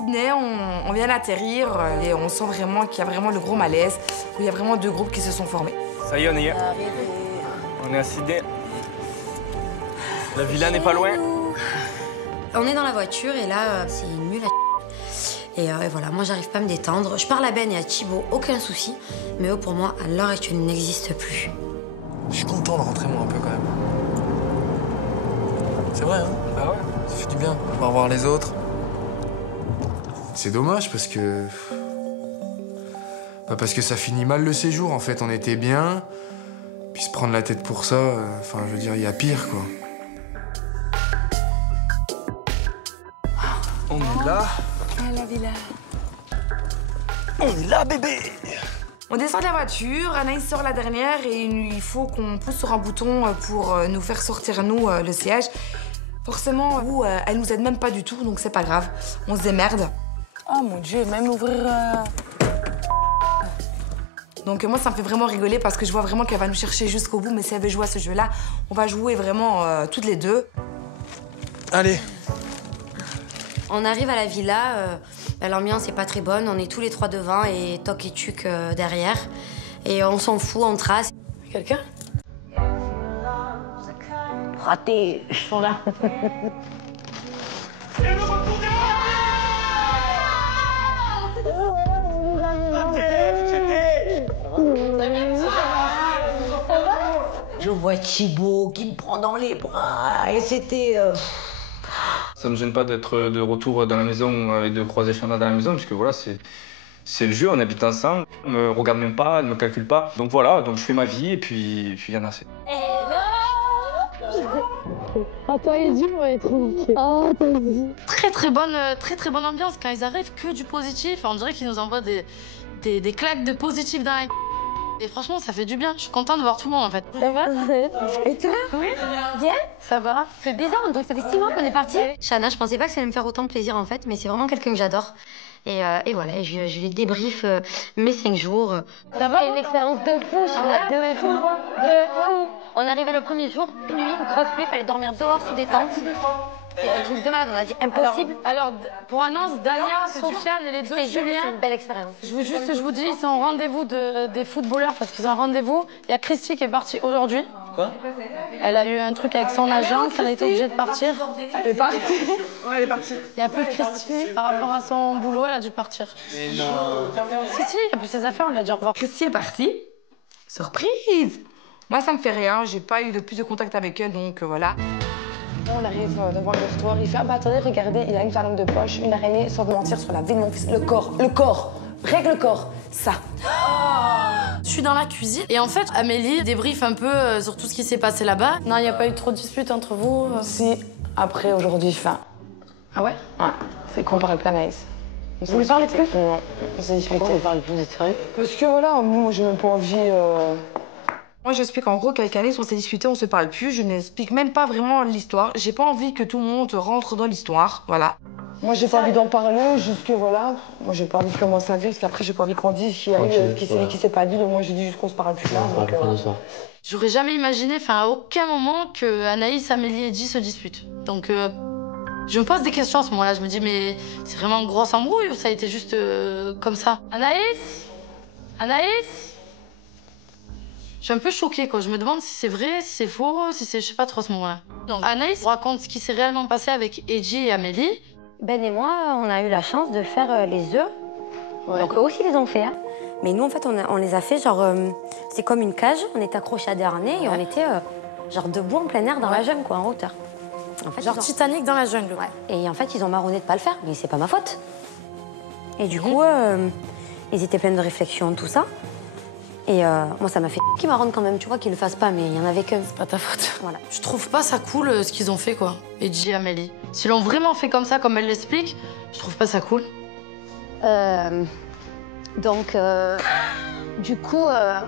Sydney, on vient d'atterrir et on sent vraiment qu'il y a vraiment le gros malaise, où il y a vraiment deux groupes qui se sont formés. Ça y est, on y est. On est à Sydney. La villa n'est pas loin. On est dans la voiture et là, c'est nul à et voilà, moi j'arrive pas à me détendre. Je parle à Ben et à Thibaut, aucun souci. Mais eux, pour moi, à l'heure actuelle, n'existent plus. Je suis content de rentrer moi un peu quand même. C'est vrai, hein? Bah ouais. Ça fait du bien, de pouvoir voir les autres. C'est dommage parce que... Bah parce que ça finit mal le séjour, en fait. On était bien, puis se prendre la tête pour ça, enfin, je veux dire, il y a pire, quoi. On est là. Ah, la villa. On est là, bébé. On descend de la voiture, Anaïs sort la dernière et il faut qu'on pousse sur un bouton pour nous faire sortir, nous, le siège. Forcément, vous, elle nous aide même pas du tout, donc c'est pas grave. On se démerde. Oh mon Dieu, même ouvrir... Donc moi, ça me fait vraiment rigoler parce que je vois vraiment qu'elle va nous chercher jusqu'au bout, mais si elle veut jouer à ce jeu-là, on va jouer vraiment toutes les deux. Allez. On arrive à la villa, l'ambiance est pas très bonne, on est tous les trois devant et Toc et Tuc derrière. Et on s'en fout, on trace. Quelqu'un? Raté, ils sont là. Je vois Thibaut qui me prend dans les bras et c'était... Ça me gêne pas d'être de retour dans la maison et de croiser Fiona dans la maison, parce que voilà, c'est le jeu, on habite ensemble. Elle me regarde même pas, elle me calcule pas. Donc voilà, donc je fais ma vie et puis il y en a assez. Attends, il est dur, on est trop oh, très bonne ambiance. Quand ils arrivent, que du positif. On dirait qu'ils nous envoient des claques de positif dans la... Et franchement, ça fait du bien. Je suis contente de voir tout le monde, en fait. Ça va? Et toi? Oui. Bien? Ça va? C'est bizarre, on dirait que ça fait 6 mois qu'on est partis. Shana, je pensais pas que ça allait me faire autant de plaisir, en fait, mais c'est vraiment quelqu'un que j'adore. Et voilà, je lui débriefe mes 5 jours. Ça va? C'est une expérience de fou, Shana. De fou. On est arrivé le premier jour, une nuit, une grosse pluie, fallait dormir dehors sous des tentes. C'est un truc de malade, on a dit impossible. Alors pour annonce, Dania, Sofiane et les deux Julien. C'est une belle expérience. Je vous dis, ils sont au rendez-vous des footballeurs parce qu'ils ont un rendez-vous. Il y a Christy qui est partie aujourd'hui. Quoi? Elle a eu un truc avec son agence, elle a été obligée de partir. Elle est partie. Ouais, elle est partie. Il n'y a plus Christy. Par rapport à son boulot, elle a dû partir. Mais non. Si, il n'y a plus ses affaires, on l'a dit au revoir. Christy est partie. Surprise! Moi, ça me fait rien. J'ai pas eu de plus de contact avec elle, donc voilà. Là, on arrive devant le restaurant. Il fait ah bah attendez, regardez, il a une lampe de poche, une araignée, sans vous mentir, sur la vie de mon fils. Le corps. Règle le corps. Ça. Je suis dans la cuisine et en fait, Amélie débriefe un peu sur tout ce qui s'est passé là-bas. Non, il n'y a pas eu trop de disputes entre vous Si, après, aujourd'hui, fin. Ah ouais? Ouais. C'est qu'on parle plein Anaïs. Vous lui parlez plus? Non, on s'est disputé. Pourquoi on parle plus, vous êtes sérieux? Parce que voilà, moi, j'ai même pas envie... Moi, j'explique en gros qu'avec Anaïs, on s'est disputé, on se parle plus. Je n'explique même pas vraiment l'histoire. J'ai pas envie que tout le monde rentre dans l'histoire, voilà. Moi, j'ai pas envie d'en parler, juste que voilà. Moi, j'ai pas envie de commencer à dire, parce qu'après, j'ai pas envie qu'on dise qu'il y a eu qui s'est pas dit. Donc, moi, j'ai dit juste qu'on se parle plus là. Donc, j'aurais jamais imaginé, enfin, à aucun moment, que Anaïs, Amélie et J se disputent. Donc, je me pose des questions à ce moment-là. Je me dis, mais c'est vraiment une grosse embrouille ou ça a été juste comme ça? Anaïs? Anaïs? Je suis un peu choquée, quoi. Je me demande si c'est vrai, si c'est faux, si c'est... Je sais pas trop à ce moment-là. Donc, Anaïs raconte ce qui s'est réellement passé avec Edgy et Amélie. Ben et moi, on a eu la chance de faire les œufs. Ouais. Donc eux aussi les ont fait. Hein. Mais nous, en fait, on les a fait genre... c'est comme une cage, on était accrochés à des harnais et on était genre debout en plein air dans la jungle, quoi, en hauteur. En fait, genre Titanic dans la jungle. Ouais. Et en fait, ils ont marronné de pas le faire, mais c'est pas ma faute. Et du coup, ils étaient pleins de réflexions, tout ça. Et moi, ça m'a fait qu'ils marronnent quand même, tu vois, qu'ils le fassent pas, mais il y en avait qu'un. C'est pas ta faute. Voilà. Je trouve pas ça cool ce qu'ils ont fait, quoi. Edgy et Amélie. S'ils l'ont vraiment fait comme ça, comme elle l'explique, je trouve pas ça cool. Donc, du coup, ah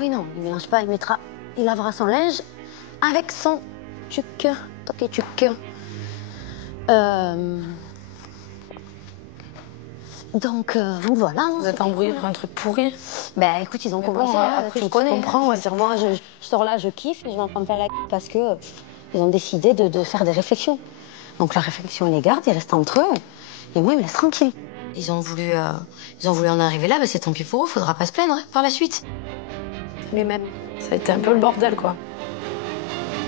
oui, non, il mélange pas, il lavera son linge avec son tuc, toc et tuc. Donc voilà. Vous êtes embrouillés pour un truc pourri. Ben écoute, ils ont commencé, bon, après, tu je connais. comprends, ouais. Sur moi, je sors là, je kiffe, et je vais en train de faire la parce que ils ont décidé de faire des réflexions. Donc la réflexion, ils les gardent, ils restent entre eux. Et moi, ils me laissent tranquille. Ils ont voulu en arriver là, c'est tant pis pour eux, faudra pas se plaindre par la suite. Les mêmes. Ça a été un peu le bordel, quoi.